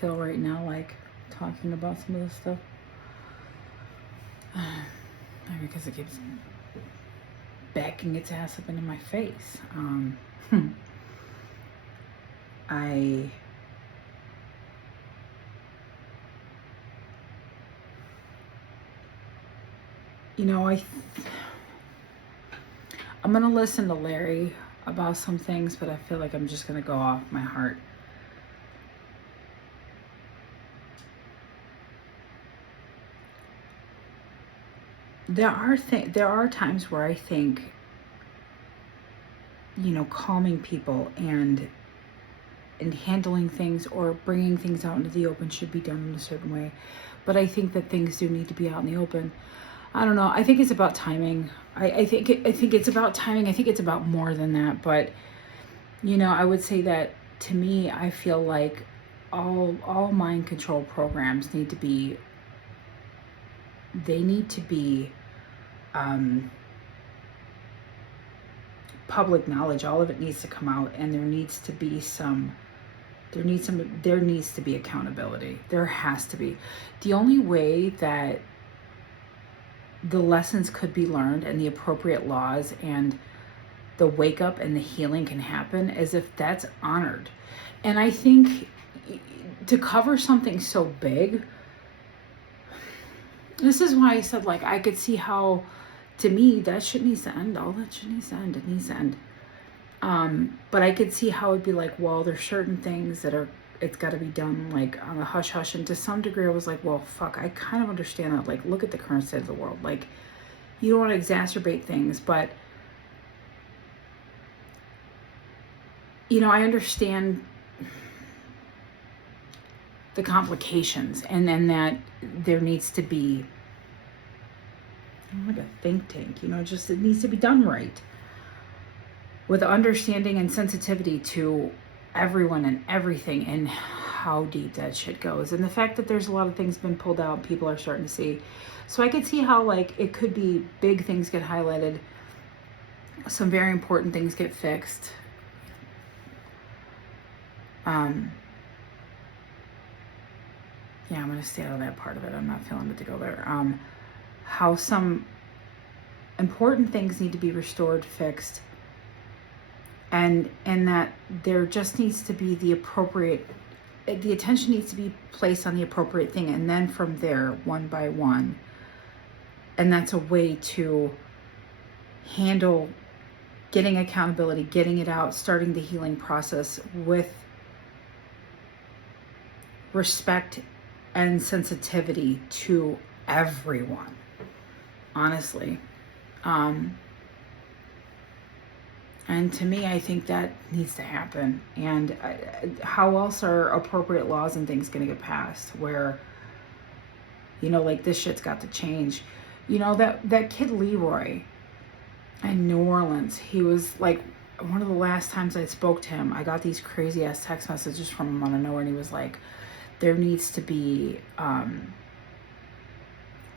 Feel right now like talking about some of this stuff because it keeps backing its ass up into my face. I you know I'm gonna listen to Larry about some things, but I feel like I'm just gonna go off my heart. There are times where I think, calming people and handling things or bringing things out into the open should be done in a certain way. But I think that things do need to be out in the open. I don't know. I think it's about timing. I think it's about timing. I think it's about more than that. But I would say that to me, I feel like all mind control programs need to be. They need to be public knowledge. All of it needs to come out, and there needs to be accountability. There has to be. The only way that the lessons could be learned and the appropriate laws and the wake up and the healing can happen is if that's honored. And I think to cover something so big, this is why I said, like, I could see how, to me, that shit needs to end. All that shit needs to end. It needs to end. But I could see how it'd be like, well, there's certain things that it's got to be done like on a hush hush. And to some degree, I was like, well, fuck, I kind of understand that. Like, look at the current state of the world. Like, you don't want to exacerbate things, but, I understand the complications and then that there needs to be like a think tank, just it needs to be done right with understanding and sensitivity to everyone and everything and how deep that shit goes. And the fact that there's a lot of things been pulled out, people are starting to see. So I could see how, like, it could be big things get highlighted, some very important things get fixed. Yeah, I'm going to stay out of that part of it. I'm not feeling it to go there. How some important things need to be restored, fixed, and that there just needs to be the attention needs to be placed on the appropriate thing, and then from there, one by one. And that's a way to handle getting accountability, getting it out, starting the healing process with respect and sensitivity to everyone, honestly. And to me, I think that needs to happen. And how else are appropriate laws and things going to get passed where, like, this shit's got to change? That kid Leroy in New Orleans, he was like, one of the last times I spoke to him, I got these crazy ass text messages from him out of nowhere, and he was like, there needs to be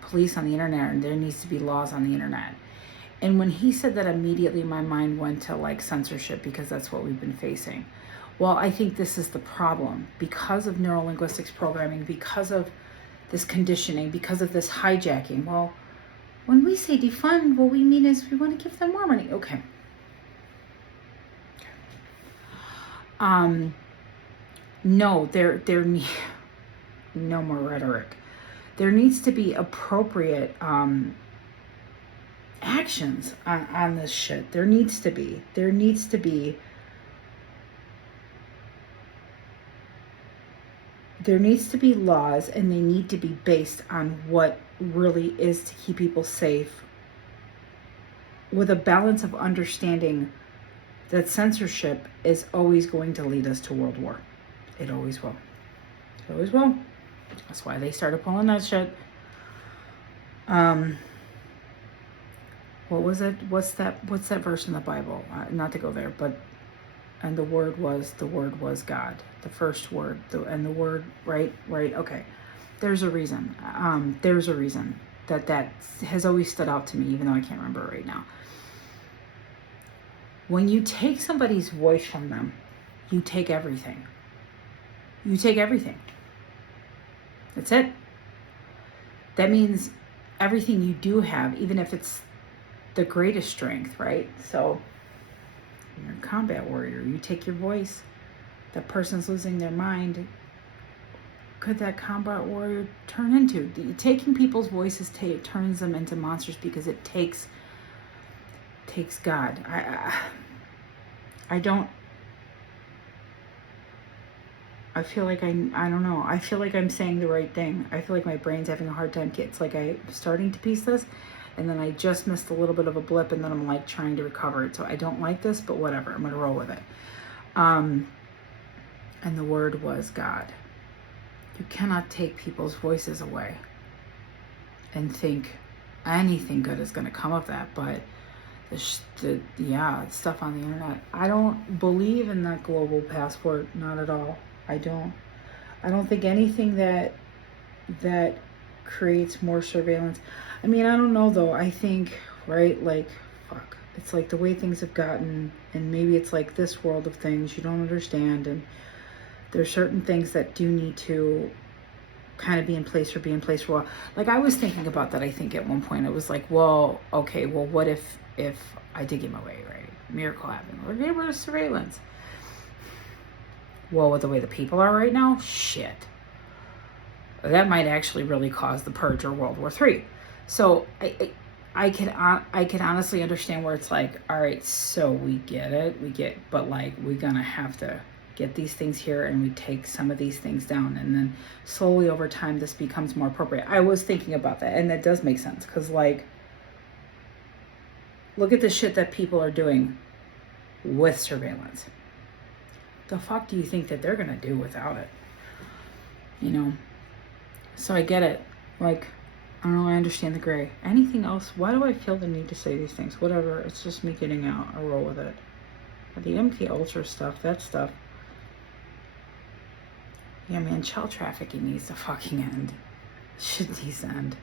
police on the internet, and there needs to be laws on the internet. And when he said that, immediately my mind went to, like, censorship, because that's what we've been facing. Well, I think this is the problem. Because of neurolinguistics programming, because of this conditioning, because of this hijacking. Well, when we say defund, what we mean is we want to give them more money. Okay. No, there no more rhetoric. There needs to be appropriate actions on this shit. There needs to be laws, and they need to be based on what really is to keep people safe, with a balance of understanding that censorship is always going to lead us to world war. It always will. It always will. That's why they started pulling that shit. What was it? What's that verse in the Bible? Not to go there, but and the word was God. The first word, and the word, right? Okay. There's a reason. There's a reason that has always stood out to me, even though I can't remember right now. When you take somebody's voice from them, you take everything. You take everything. That's it. That means everything you do have, even if it's the greatest strength, right? So you're a combat warrior. You take your voice. That person's losing their mind. Could that combat warrior turn into? Taking people's voices turns them into monsters because it takes God. I feel like I don't know. I feel like I'm saying the right thing. I feel like my brain's having a hard time. It's like I'm starting to piece this, and then I just missed a little bit of a blip, and then I'm like trying to recover it. So I don't like this, but whatever. I'm gonna roll with it. And the word was God. You cannot take people's voices away and think anything good is gonna come of that. But the stuff on the internet. I don't believe in that global passport. Not at all. I don't think anything that creates more surveillance. I mean, I don't know though. I think, right, like, fuck. It's like the way things have gotten, and maybe it's like this world of things you don't understand, and there's certain things that do need to kind of be in place for a while. Like, I was thinking about that, I think, at one point. I was like, well, okay, well, what if I did get my way, right? Miracle happened. We're getting rid of surveillance. Well, with the way the people are right now, shit. That might actually really cause the purge or World War III. So I can honestly understand where it's like, all right, so we get it, but like, we're gonna have to get these things here, and we take some of these things down, and then slowly over time this becomes more appropriate. I was thinking about that, and that does make sense, because like, look at the shit that people are doing with surveillance. The fuck do you think that they're gonna do without it? You know? So I get it. Like, I don't know, I understand the gray. Anything else? Why do I feel the need to say these things? Whatever, it's just me getting out. I roll with it. The MK Ultra stuff, that stuff. Yeah, man, child trafficking needs to fucking end. Shit needs to end.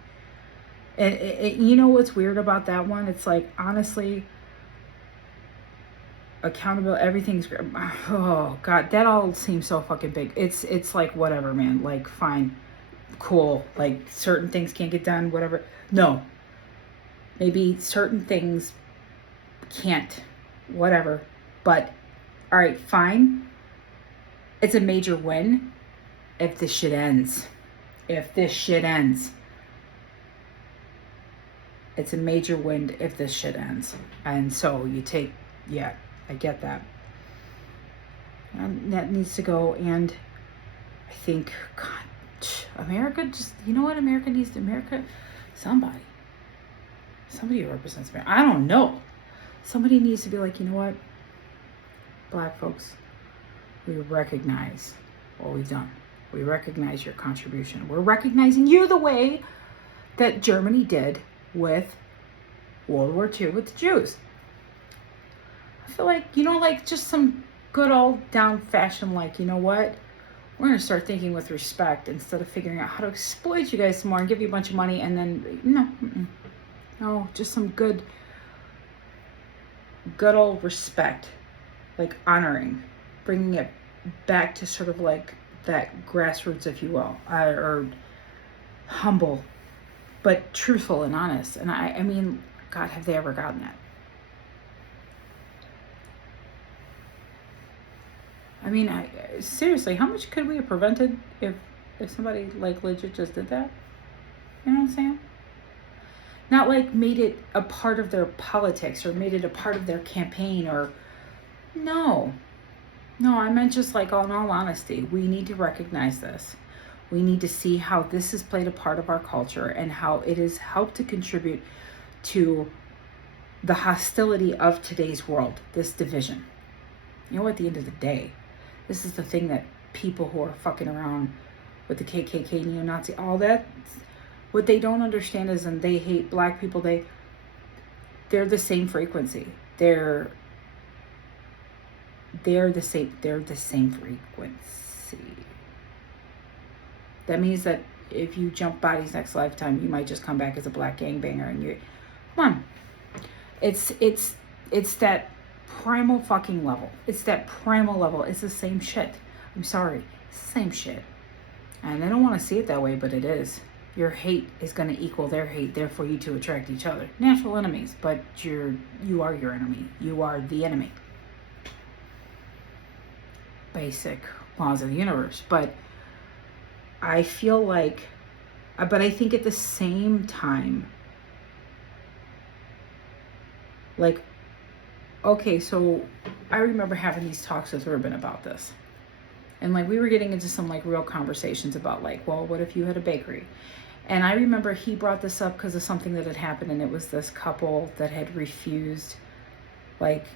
And you know what's weird about that one? It's like, honestly, accountable, everything's, oh god, that all seems so fucking big. It's like, whatever, man, like, fine, cool, like, certain things can't get done, whatever. No, maybe certain things can't, whatever, but all right, fine. It's a major win if this shit ends. It's a major win if this shit ends. And so you take, yeah, I get that. And that needs to go. And I think, God, America just, you know what America needs? Somebody who represents America. I don't know. Somebody needs to be like, you know what? Black folks, we recognize what we've done. We recognize your contribution. We're recognizing you the way that Germany did with World War II with the Jews. I feel like, you know, like, just some good old down fashion, like, you know what? We're going to start thinking with respect instead of figuring out how to exploit you guys some more and give you a bunch of money and then, no, just some good old respect, like honoring, bringing it back to sort of like that grassroots, if you will, or humble, but truthful and honest. And I mean, God, have they ever gotten that? I mean, seriously, how much could we have prevented if somebody like legit just did that? You know what I'm saying? Not like made it a part of their politics or made it a part of their campaign or, no, I meant just like, in all honesty, we need to recognize this. We need to see how this has played a part of our culture and how it has helped to contribute to the hostility of today's world, this division. You know, at the end of the day, this is the thing that people who are fucking around with the KKK, neo-Nazi, all that, what they don't understand is, and they hate black people, they're the same frequency. They're the same frequency. That means that if you jump bodies next lifetime, you might just come back as a black gangbanger, and come on. It's that primal fucking level. It's that primal level. It's the same shit. I'm sorry. It's the same shit. And they don't want to see it that way, but it is. Your hate is going to equal their hate, therefore you two attract each other. Natural enemies, but you are your enemy. You are the enemy. Basic laws of the universe. But I feel like, but I think at the same time, like, okay, so I remember having these talks with Ruben about this. And like we were getting into some like real conversations about like, well, what if you had a bakery? And I remember he brought this up because of something that had happened, and it was this couple that had refused like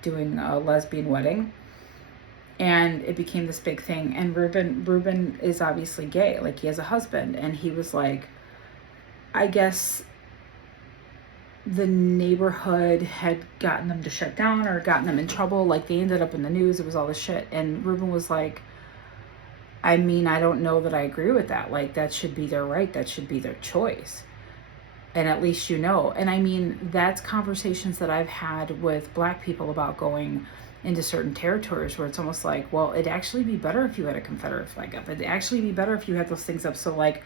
doing a lesbian wedding. And it became this big thing. And Ruben is obviously gay, like he has a husband, and he was like, I guess the neighborhood had gotten them to shut down or gotten them in trouble. Like they ended up in the news. It was all this shit. And Ruben was like, I mean, I don't know that I agree with that. Like that should be their right. That should be their choice. And at least you know. And I mean, that's conversations that I've had with Black people about going into certain territories where it's almost like, well, it'd actually be better if you had a Confederate flag up. It'd actually be better if you had those things up. So like,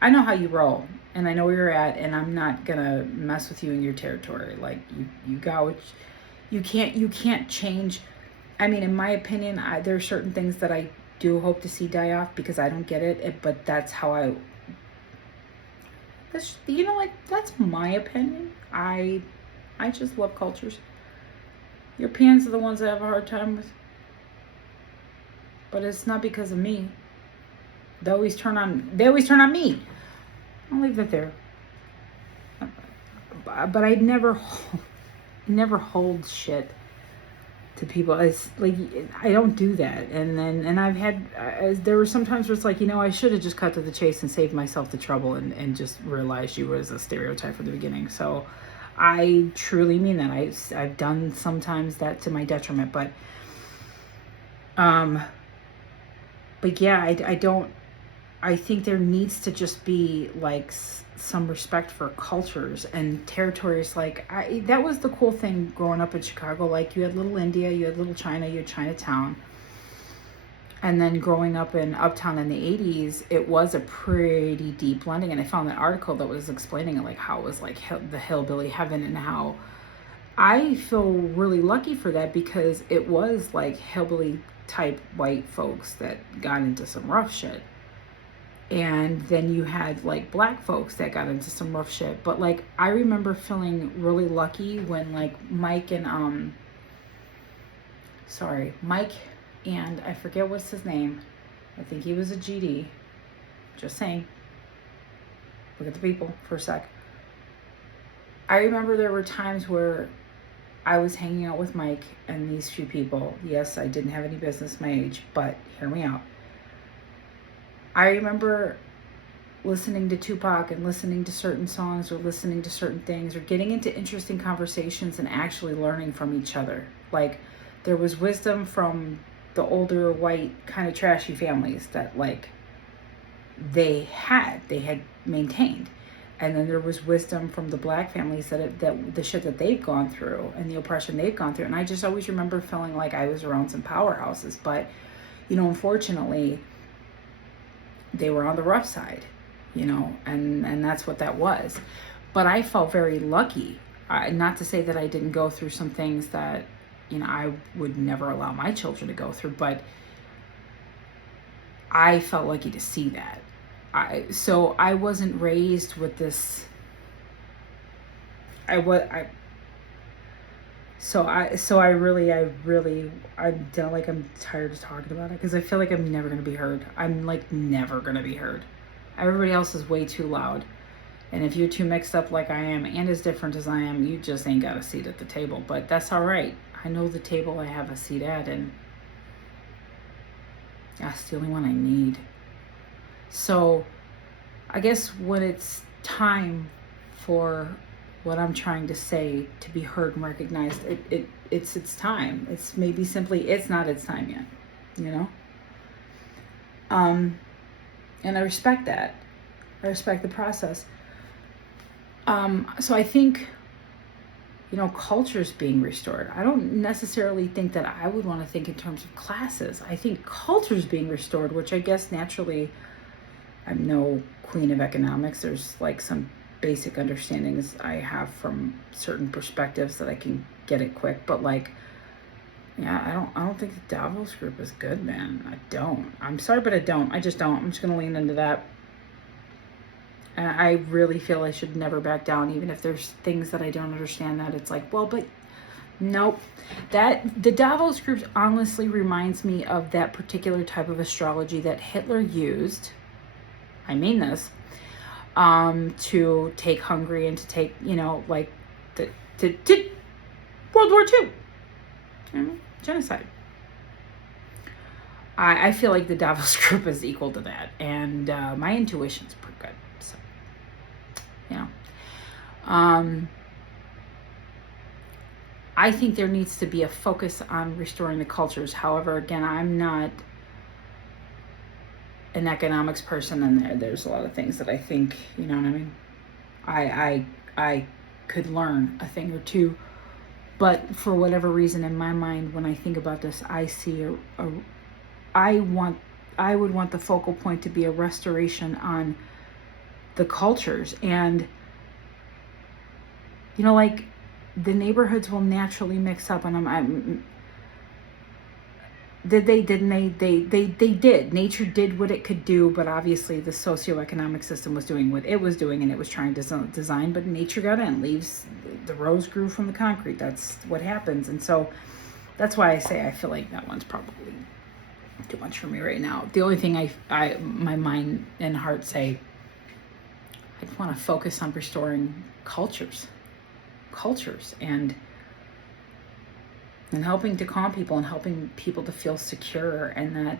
I know how you roll, and I know where you're at, and I'm not gonna mess with you in your territory. Like you got what you can't change. I mean, in my opinion, there are certain things that I do hope to see die off because I don't get it. But that's how you know what? That's my opinion. I just love cultures. Europeans are the ones that I have a hard time with, but it's not because of me. They always turn on me. I'll leave that there. But I never hold shit to people. It's like I don't do that. And I've had there were some times where it's like, you know, I should have just cut to the chase and saved myself the trouble and just realized you was a stereotype from the beginning. So I truly mean that. I've done sometimes that to my detriment, but yeah, I don't. I think there needs to just be like some respect for cultures and territories. Like that was the cool thing growing up in Chicago. Like you had Little India, you had Little China, you had Chinatown. And then growing up in Uptown in the 80s, it was a pretty deep blending. And I found an article that was explaining it, like how it was like the hillbilly heaven, and how I feel really lucky for that because it was like hillbilly type white folks that got into some rough shit. And then you had like Black folks that got into some rough shit. But like I remember feeling really lucky when like Mike and I forget what's his name. I think he was a GD. Just saying. Look at the people for a sec. I remember there were times where I was hanging out with Mike and these few people. Yes, I didn't have any business my age, but hear me out. I remember listening to Tupac and listening to certain songs or listening to certain things or getting into interesting conversations and actually learning from each other. Like there was wisdom from the older white kind of trashy families that like they had maintained. And then there was wisdom from the Black families that the shit that they've gone through and the oppression they've gone through. And I just always remember feeling like I was around some powerhouses. But, you know, unfortunately, they were on the rough side, you know, and that's what that was. But I felt very lucky. Not to say that I didn't go through some things that, you know, I would never allow my children to go through, but I felt lucky to see that. So I wasn't raised with this. I'm tired of talking about it because I feel like I'm never going to be heard. I'm like never going to be heard. Everybody else is way too loud. And if you're too mixed up like I am and as different as I am, you just ain't got a seat at the table. But that's all right. I know the table I have a seat at, and that's the only one I need. So I guess when it's time for what I'm trying to say to be heard and recognized, it's its time. It's maybe simply it's not its time yet, you know? And I respect that. I respect the process. So I think, cultures being restored. I don't necessarily think that I would want to think in terms of classes. I think cultures being restored, which I guess naturally, I'm no queen of economics. There's like some basic understandings I have from certain perspectives that I can get it quick. But like, yeah, I don't think the Davos group is good, man. I don't. I'm sorry, but I don't. I just don't. I'm just gonna lean into that. And I really feel I should never back down, even if there's things that I don't understand. That it's like, well, but nope. That the Davos group honestly reminds me of that particular type of astrology that Hitler used. I mean this, to take Hungary and to take, like to World War II, genocide. I feel like the Davos group is equal to that, and my intuition's pretty good. So, I think there needs to be a focus on restoring the cultures. However, again, I'm not an economics person, and there's a lot of things that I think, you know what I mean? I could learn a thing or two, but for whatever reason in my mind, when I think about this, I see I would want the focal point to be a restoration on the cultures. And like the neighborhoods will naturally mix up, and they did. Nature did what it could do, but obviously the socioeconomic system was doing what it was doing, and it was trying to design, but nature got in. The rose grew from the concrete. That's what happens. And so that's why I say I feel like that one's probably too much for me right now. The only thing my mind and heart say, I want to focus on restoring cultures and helping to calm people and helping people to feel secure, and that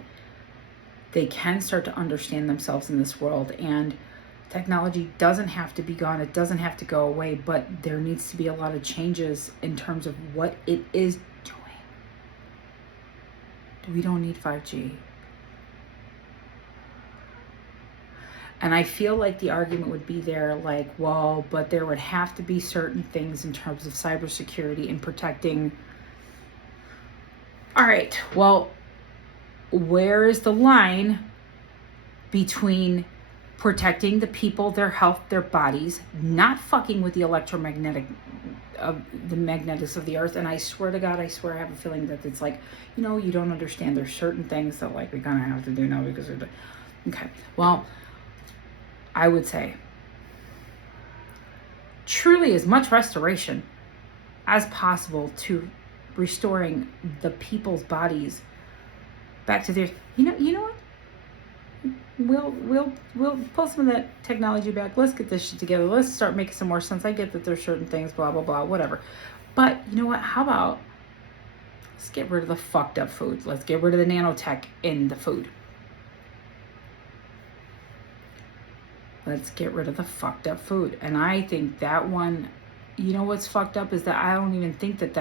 they can start to understand themselves in this world. And technology doesn't have to be gone. It doesn't have to go away, but there needs to be a lot of changes in terms of what it is doing. We don't need 5G. And I feel like the argument would be there, like, well, but there would have to be certain things in terms of cybersecurity and protecting. All right, well, where is the line between protecting the people, their health, their bodies, not fucking with the the magnetics of the earth? And I swear to God, I have a feeling that it's like, you don't understand. There's certain things that like we kind of have to do now because of okay. Well, I would say truly as much restoration as possible to restoring the people's bodies back to their, you know what? We'll pull some of that technology back. Let's get this shit together. Let's start making some more sense. I get that there's certain things, blah, blah, blah, whatever. But you know what? How about let's get rid of the fucked up food. Let's get rid of the nanotech in the food. Let's get rid of the fucked up food. And I think that one, what's fucked up is that I don't even think that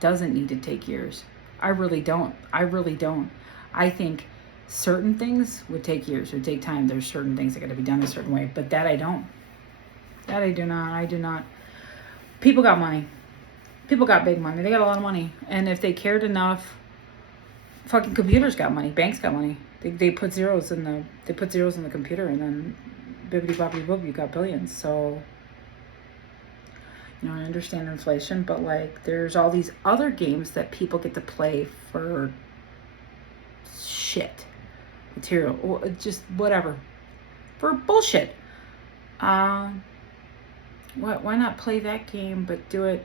doesn't need to take years. I really don't. I think certain things would take years, would take time. There's certain things that got to be done a certain way, but that I don't. That I do not. People got money. People got big money. They got a lot of money. And if they cared enough, fucking computers got money. Banks got money. They put zeros in the computer, and then bibbidi bobbidi boop, you got billions. So I understand inflation, but like there's all these other games that people get to play for shit material, or just whatever, for bullshit. Why not play that game, but do it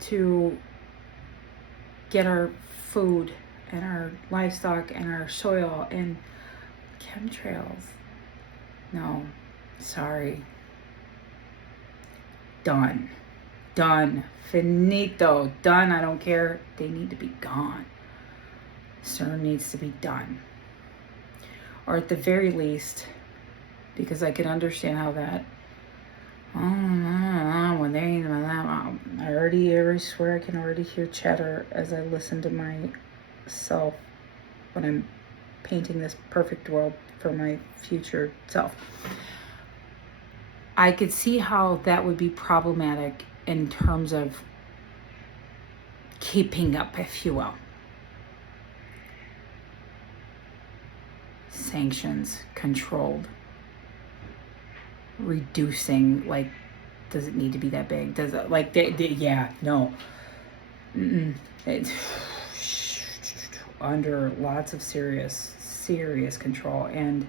to get our food and our livestock and our soil and chemtrails? No, sorry. Done. Finito. Done. I don't care. They need to be gone. CERN needs to be done. Or at the very least, because I can understand how that, when they, I swear I can already hear chatter as I listen to myself when I'm painting this perfect world for my future self. I could see how that would be problematic in terms of keeping up, if you will. Sanctions, controlled, reducing, like, does it need to be that big? Does it, like, yeah, no. It's under lots of serious control. And,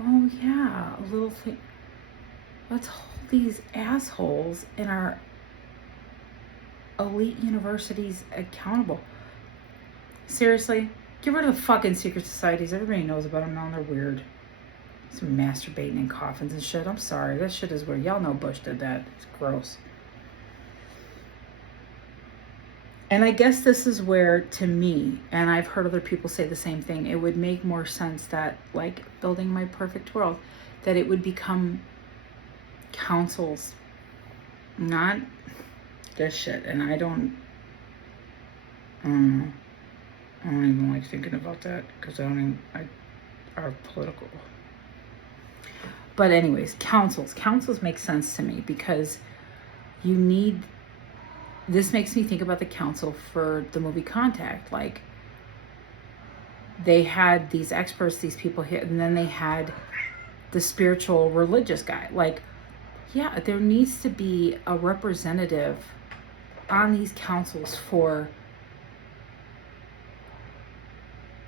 oh yeah, a little thing. Let's hold these assholes in our elite universities accountable. Seriously, get rid of the fucking secret societies. Everybody knows about them now. They're weird. Some masturbating in coffins and shit. I'm sorry. That shit is weird. Y'all know Bush did that. It's gross. And I guess this is where, to me, and I've heard other people say the same thing, it would make more sense that, like Building My Perfect World, that it would become councils, not this shit. And I don't even like thinking about that, because I are political. But anyways, councils make sense to me, because you need, this makes me think about the council for the movie Contact. Like, they had these experts, these people here, and then they had the spiritual religious guy. Like, yeah, there needs to be a representative on these councils for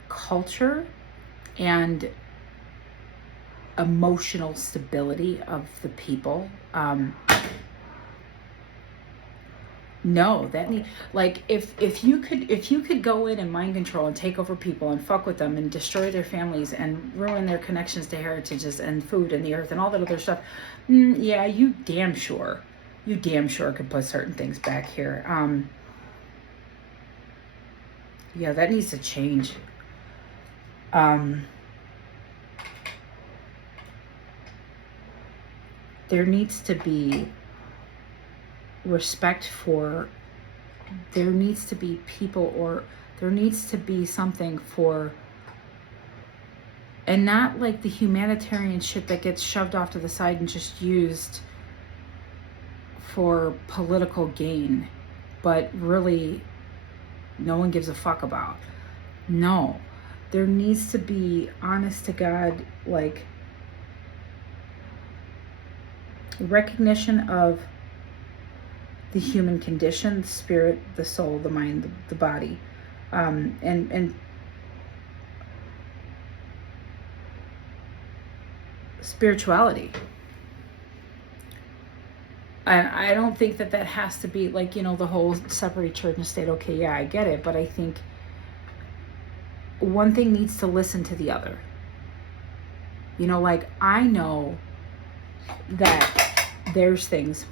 culture and emotional stability of the people. No, that need, like, if you could go in and mind control and take over people and fuck with them and destroy their families and ruin their connections to heritages and food and the earth and all that other stuff, yeah, you damn sure could put certain things back here. Yeah, that needs to change. There needs to be respect for, there needs to be people, or there needs to be something for, and not like the humanitarian shit that gets shoved off to the side and just used for political gain, but really no one gives a fuck about. No, there needs to be, honest to God, like, recognition of the human condition, the spirit, the soul, the mind, the body, and spirituality. And I don't think that has to be like, the whole separate church and state. Okay, yeah, I get it, but I think one thing needs to listen to the other. Like, I know that there's things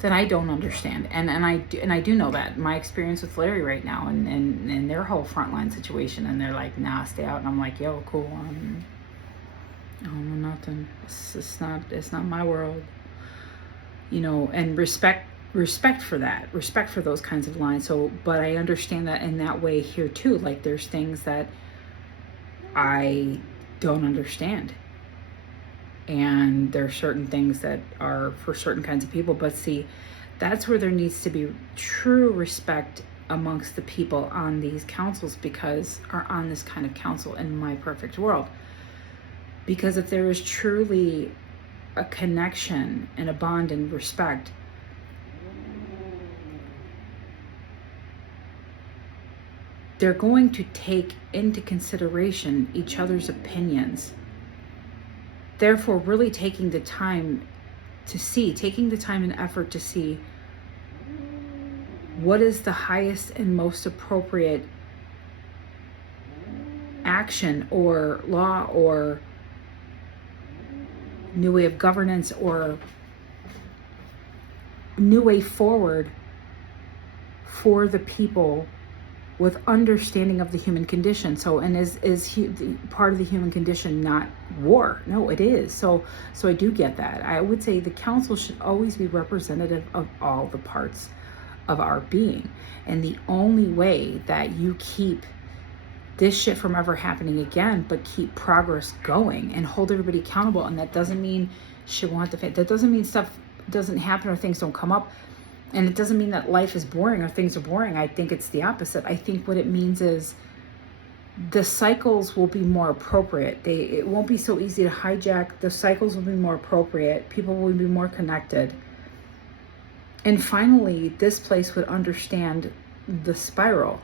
that I don't understand, and I do know that. My experience with Larry right now, and their whole frontline situation, and they're like, nah, stay out, and I'm like, yo, cool. I don't know nothing. It's not my world, and respect for that, respect for those kinds of lines. So, but I understand that in that way here too. Like, there's things that I don't understand, and there are certain things that are for certain kinds of people. But see, that's where there needs to be true respect amongst the people on these councils, because are on this kind of council in My Perfect World. Because if there is truly a connection and a bond and respect, they're going to take into consideration each other's opinions. Therefore, really taking the time and effort to see what is the highest and most appropriate action or law or new way of governance or new way forward for the people with understanding of the human condition. So, and is part of the human condition not war? No, it is. So I do get that. I would say the council should always be representative of all the parts of our being. And the only way that you keep this shit from ever happening again, but keep progress going and hold everybody accountable. And that doesn't mean She won't have to faint. That doesn't mean stuff doesn't happen or things don't come up. And it doesn't mean that life is boring or things are boring. I think it's the opposite. I think what it means is the cycles will be more appropriate. It won't be so easy to hijack. The cycles will be more appropriate. People will be more connected. And finally, this place would understand the spiral.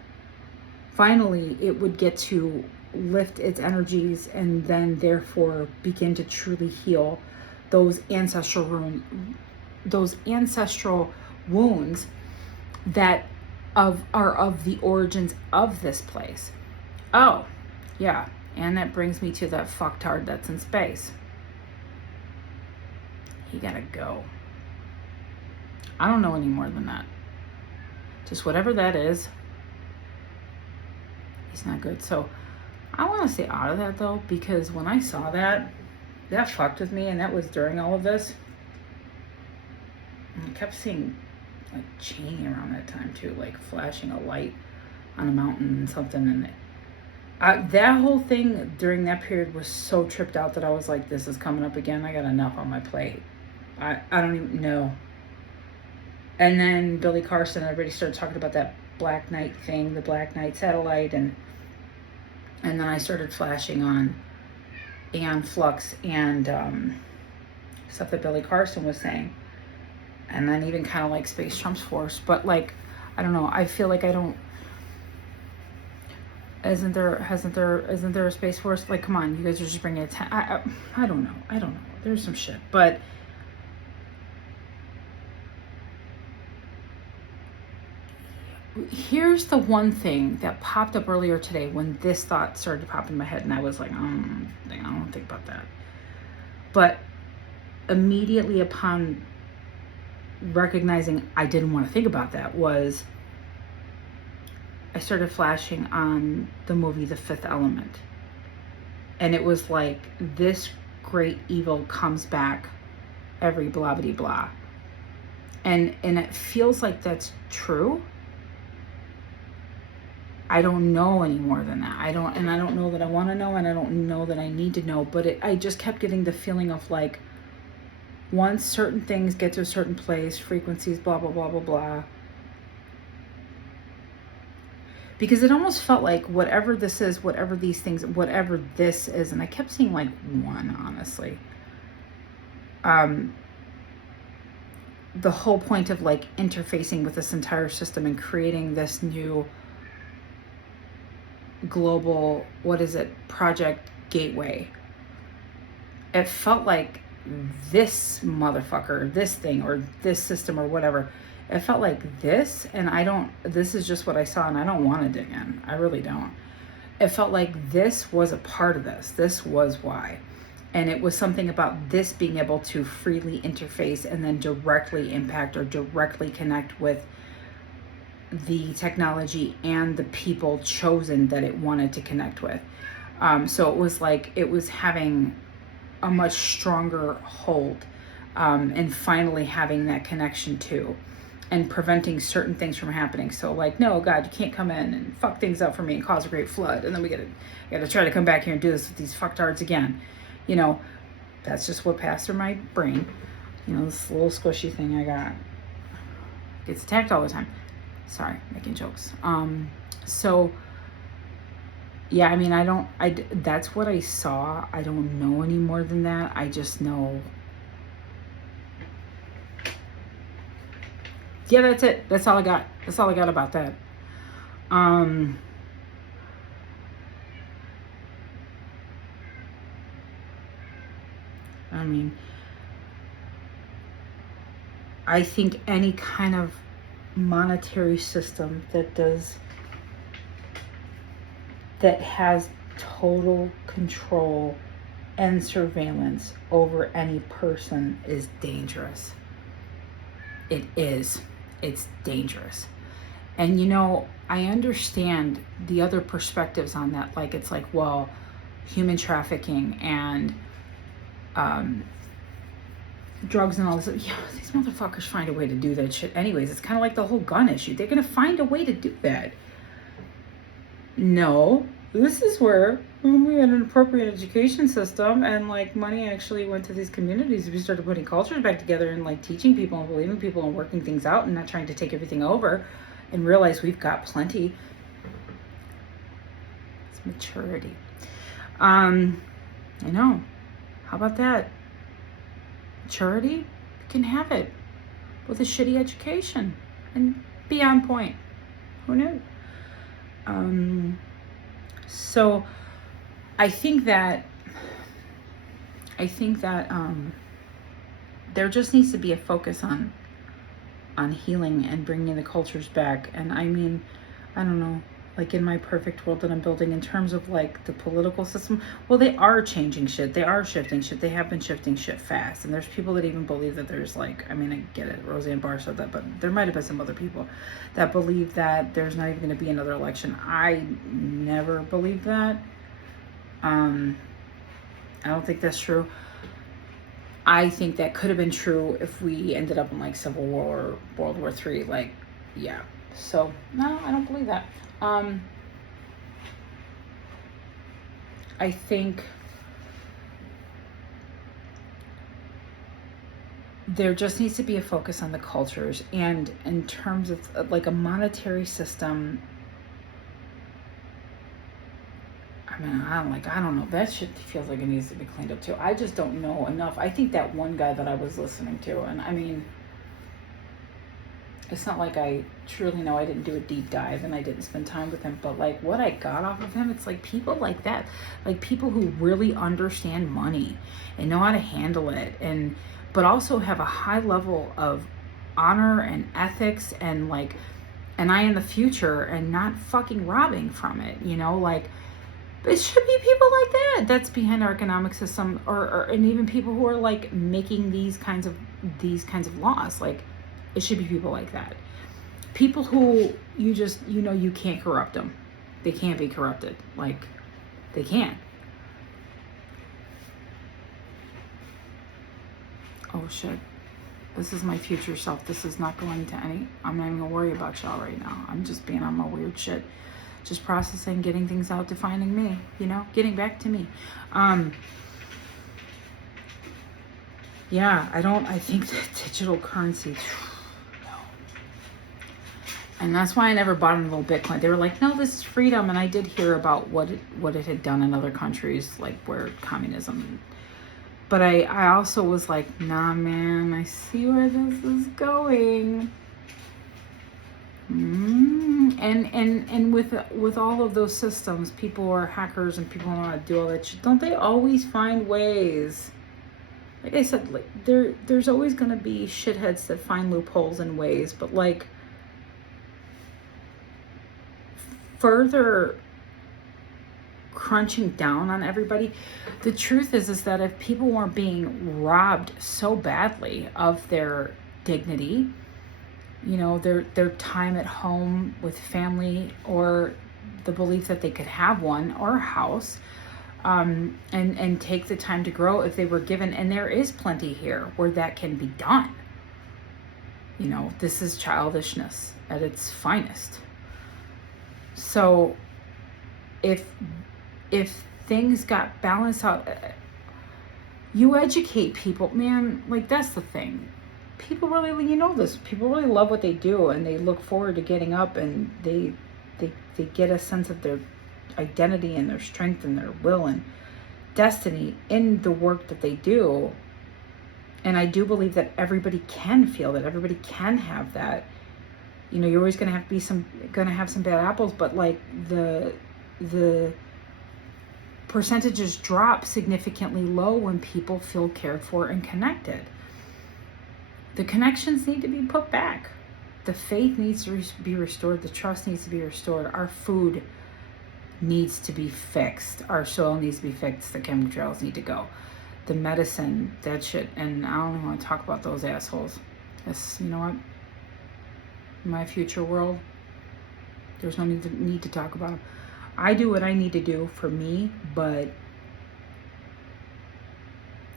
Finally, it would get to lift its energies and then therefore begin to truly heal those ancestral wounds that are of the origins of this place. Oh, yeah, and that brings me to that fucktard that's in space. He gotta go. I don't know any more than that. Just whatever that is, he's not good. So I want to stay out of that though, because when I saw that fucked with me, and that was during all of this. And I kept seeing like Cheney around that time too, like flashing a light on a mountain and something, and that whole thing during that period was so tripped out that I was like, this is coming up again. I got enough on my plate. I don't even know. And then Billy Carson, everybody started talking about that Black Knight thing, the Black Knight satellite, and then I started flashing on Aeon Flux and stuff that Billy Carson was saying. And then even kind of like Space Trump's Force. But like, I don't know, I feel like I don't, isn't there a Space Force? Like, come on, you guys are just bringing it, I don't know, there's some shit. But here's the one thing that popped up earlier today when this thought started to pop in my head, and I was like, I don't think about that. But immediately upon recognizing I didn't want to think about that was I started flashing on the movie The Fifth Element. And it was like, this great evil comes back every blah blah blah. And it feels like that's true. I don't know any more than that. I don't know that I want to know, and I don't know that I need to know, but I just kept getting the feeling of like, once certain things get to a certain place, frequencies, blah, blah, blah, blah, blah. Because it almost felt like whatever this is, whatever these things, whatever this is, and I kept seeing like one, honestly. The whole point of like interfacing with this entire system and creating this new global, Project Gateway. It felt like this motherfucker, this thing, or this system, or whatever. It felt like this, and this is just what I saw, and I don't want to dig in. I really don't. It felt like this was a part of this. This was why. And it was something about this being able to freely interface and then directly impact or directly connect with the technology and the people chosen that it wanted to connect with. So it was like it was having a much stronger hold, and finally having that connection too, and preventing certain things from happening. So like, no, God, you can't come in and fuck things up for me and cause a great flood, and then we gotta try to come back here and do this with these fucktards again. You know, that's just what passed through my brain. You know, this little squishy thing I got gets attacked all the time. Sorry, making jokes. So yeah, I mean, that's what I saw. I don't know any more than that. I just know. Yeah, that's it. That's all I got. That's all I got about that. I mean, I think any kind of monetary system that has total control and surveillance over any person is dangerous. It is. It's dangerous. And you know, I understand the other perspectives on that. Like, it's like, well, human trafficking and drugs and all this. Yeah, these motherfuckers find a way to do that shit anyways. It's kind of like the whole gun issue. They're going to find a way to do that. No, this is where when we had an appropriate education system and like money actually went to these communities, we started putting cultures back together and like teaching people and believing people and working things out and not trying to take everything over and realize we've got plenty. It's maturity. I know. How about that? Maturity? You can have it with a shitty education and be on point. Who knew? So I think that there just needs to be a focus on healing and bringing the cultures back. And I mean, I don't know, like in my perfect world that I'm building in terms of like the political system, well, they are changing shit. They are shifting shit. They have been shifting shit fast. And there's people that even believe that there's like, I mean, I get it. Roseanne Barr said that, but there might have been some other people that believe that there's not even going to be another election. I never believed that. I don't think that's true. I think that could have been true if we ended up in like Civil War or World War III. Like, yeah. So, no, I don't believe that. I think there just needs to be a focus on the cultures, and in terms of like a monetary system, I mean, I don't know. That shit feels like it needs to be cleaned up too. I just don't know enough. I think that one guy that I was listening to, and I mean, it's not like I truly know. I didn't do a deep dive and I didn't spend time with him, but like what I got off of him, it's like people like that, like people who really understand money and know how to handle it, and but also have a high level of honor and ethics and like an eye in the future and not fucking robbing from it, you know, like it should be people like that that's behind our economic system, or and even people who are like making these kinds of laws. Like it should be people like that. People who you just, you know, you can't corrupt them. They can't be corrupted. Like, they can't. Oh shit. This is my future self. This is not going to any, I'm not even gonna worry about y'all right now. I'm just being on my weird shit. Just processing, getting things out, defining me, you know, getting back to me. Yeah, I think that digital currency, and that's why I never bought a little Bitcoin. They were like, no, this is freedom. And I did hear about what it had done in other countries, like where communism. But I also was like, nah, man, I see where this is going. And with all of those systems, people are hackers and people know how to do all that shit. Don't they always find ways? Like I said, like there's always gonna be shitheads that find loopholes and ways, but like further crunching down on everybody. The truth is that if people weren't being robbed so badly of their dignity, you know, their time at home with family, or the belief that they could have one or a house, and take the time to grow if they were given, and there is plenty here where that can be done. You know, this is childishness at its finest. So if things got balanced out, you educate people, man. Like that's the thing. People really, you know this. People really love what they do, and they look forward to getting up, and they get a sense of their identity and their strength and their will and destiny in the work that they do. And I do believe that everybody can feel that. Everybody can have that. You know, you're always gonna have some bad apples, but like the percentages drop significantly low when people feel cared for and connected. The connections need to be put back. The faith needs to be restored. The trust needs to be restored. Our food needs to be fixed. Our soil needs to be fixed. The chemtrails need to go. The medicine, that shit, and I don't even want to talk about those assholes. You know what? In my future world, there's no need to talk about them. I do what I need to do for me, but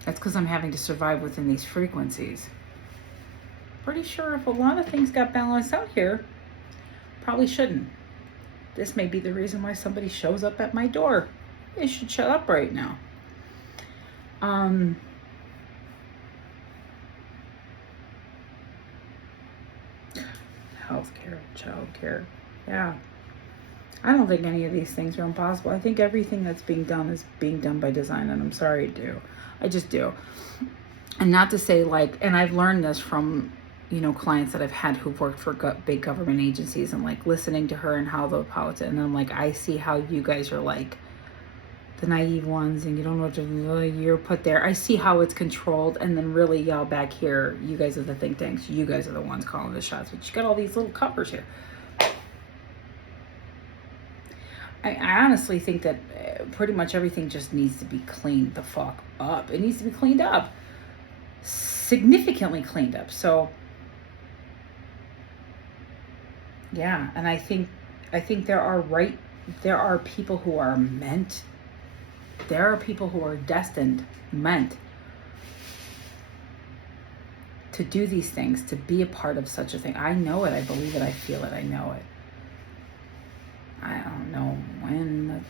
that's because I'm having to survive within these frequencies. Pretty sure if a lot of things got balanced out here, probably shouldn't. This may be the reason why somebody shows up at my door. They should shut up right now. Healthcare, childcare. Yeah. I don't think any of these things are impossible. I think everything that's being done is being done by design, and I'm sorry to do. I just do. And not to say like, and I've learned this from, you know, clients that I've had who've worked for big government agencies, and like listening to her and how the politics, and I'm like, I see how you guys are like the naive ones and you don't know what to, you're put there. I see how it's controlled, and then really y'all back here, you guys are the think tanks. You guys are the ones calling the shots, but you got all these little covers here. I honestly think that pretty much everything just needs to be cleaned the fuck up. It needs to be cleaned up. Significantly cleaned up. So, yeah. And I think there are people who are meant, there are people who are destined, meant to do these things, to be a part of such a thing. I know it. I believe it. I feel it. I know it. I don't know when,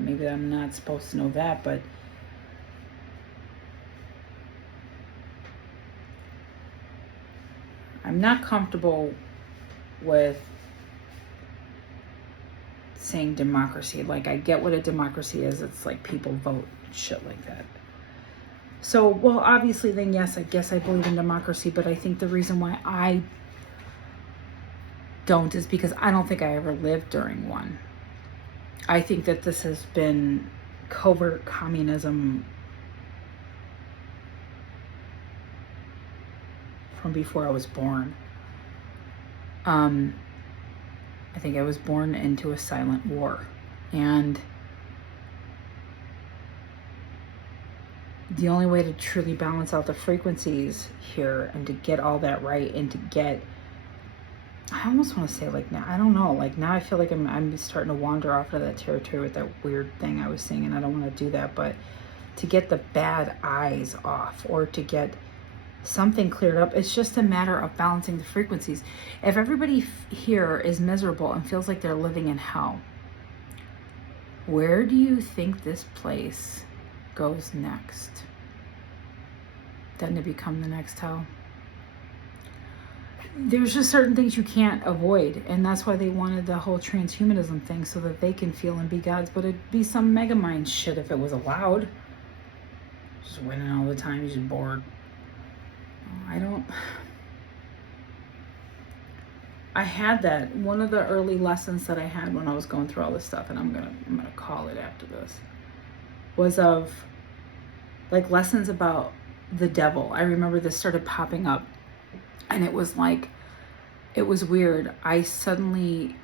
maybe I'm not supposed to know that, but I'm not comfortable with saying democracy. Like, I get what a democracy is. It's like people vote, shit like that. So, well, obviously then yes, I guess I believe in democracy, but I think the reason why I don't is because I don't think I ever lived during one. I think that this has been covert communism from before I was born. I think I was born into a silent war, and the only way to truly balance out the frequencies here and to get all that right, and to get, I almost want to say like now, I don't know, like now I feel like I'm starting to wander off of that territory with that weird thing I was saying, and I don't want to do that, but to get the bad eyes off, or to get something cleared up, it's just a matter of balancing the frequencies. If everybody here is miserable and feels like they're living in hell, where do you think this place goes next? Then to become the next hell? There's just certain things you can't avoid, and that's why they wanted the whole transhumanism thing, so that they can feel and be gods. But it'd be some mega mind shit if it was allowed. Just winning all the time, you're just bored. I had that, one of the early lessons that I had when I was going through all this stuff, and I'm gonna call it after this, was of like lessons about the devil. I remember this started popping up, and it was like, it was weird. I suddenly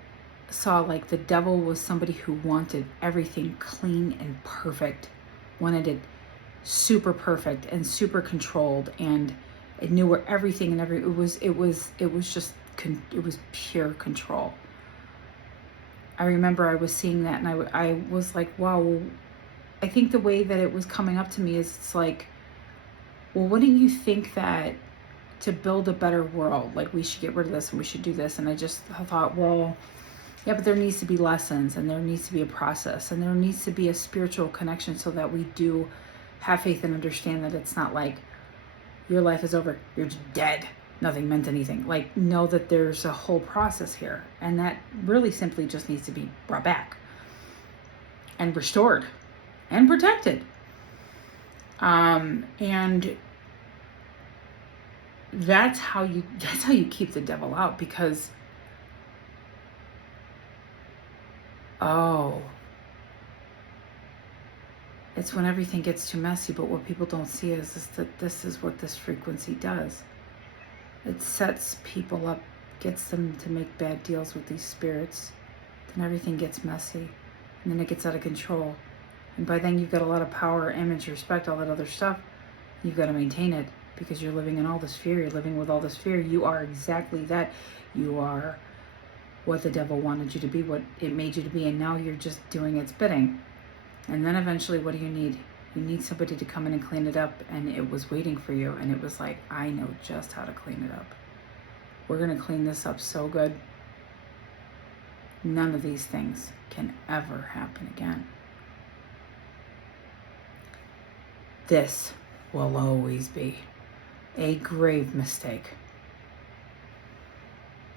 saw like the devil was somebody who wanted everything clean and perfect, wanted it super perfect and super controlled, and it knew where everything and it was pure control. I remember I was seeing that, and I was like, wow. I think the way that it was coming up to me is, it's like, well, wouldn't you think that to build a better world, like we should get rid of this and we should do this? And I just thought, well, yeah, but there needs to be lessons, and there needs to be a process, and there needs to be a spiritual connection, so that we do have faith and understand that it's not like your life is over, you're just dead, nothing meant anything. Like, know that there's a whole process here, and that really simply just needs to be brought back and restored and protected. And that's how you keep the devil out, because it's when everything gets too messy. But what people don't see is that this is what this frequency does. It sets people up, gets them to make bad deals with these spirits. Then everything gets messy, and then it gets out of control. And by then you've got a lot of power, image, respect, all that other stuff. You've got to maintain it, because you're living in all this fear. You're living with all this fear. You are exactly that. You are what the devil wanted you to be, what it made you to be, and now you're just doing its bidding. And then eventually, what do you need? You need somebody to come in and clean it up, and it was waiting for you, and it was like, I know just how to clean it up. We're going to clean this up so good. none of these things can ever happen again. This will always be a grave mistake